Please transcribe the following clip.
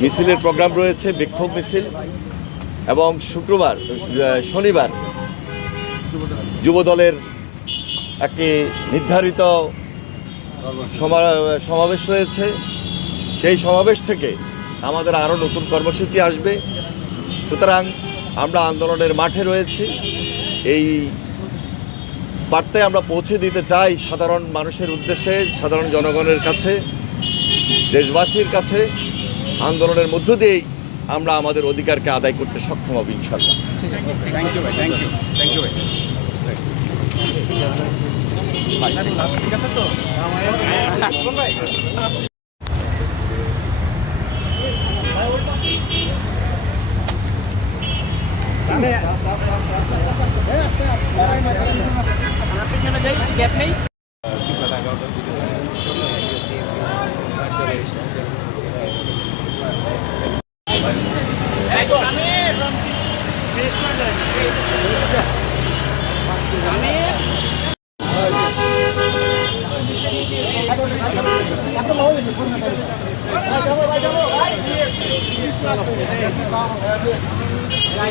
মিছিলের প্রোগ্রাম রয়েছে, বিক্ষোভ মিছিল, এবং শুক্রবার শনিবার যুবদলের একটি নির্ধারিত সমাবেশ রয়েছে। সেই সমাবেশ থেকে আমাদের আরও নতুন কর্মসূচি আসবে। সুতরাং আমরা আন্দোলনের মাঠে রয়েছি। এই বার্তায় আমরা পৌঁছে দিতে চাই সাধারণ মানুষের উদ্দেশ্যে, সাধারণ জনগণের কাছে, দেশবাসীর কাছে। আন্দোলনের মধ্য দিয়েই আমরা আমাদের অধিকারকে আদায় করতে সক্ষম হব ইনশাল্লাহ ঠিক আছে তো ভাই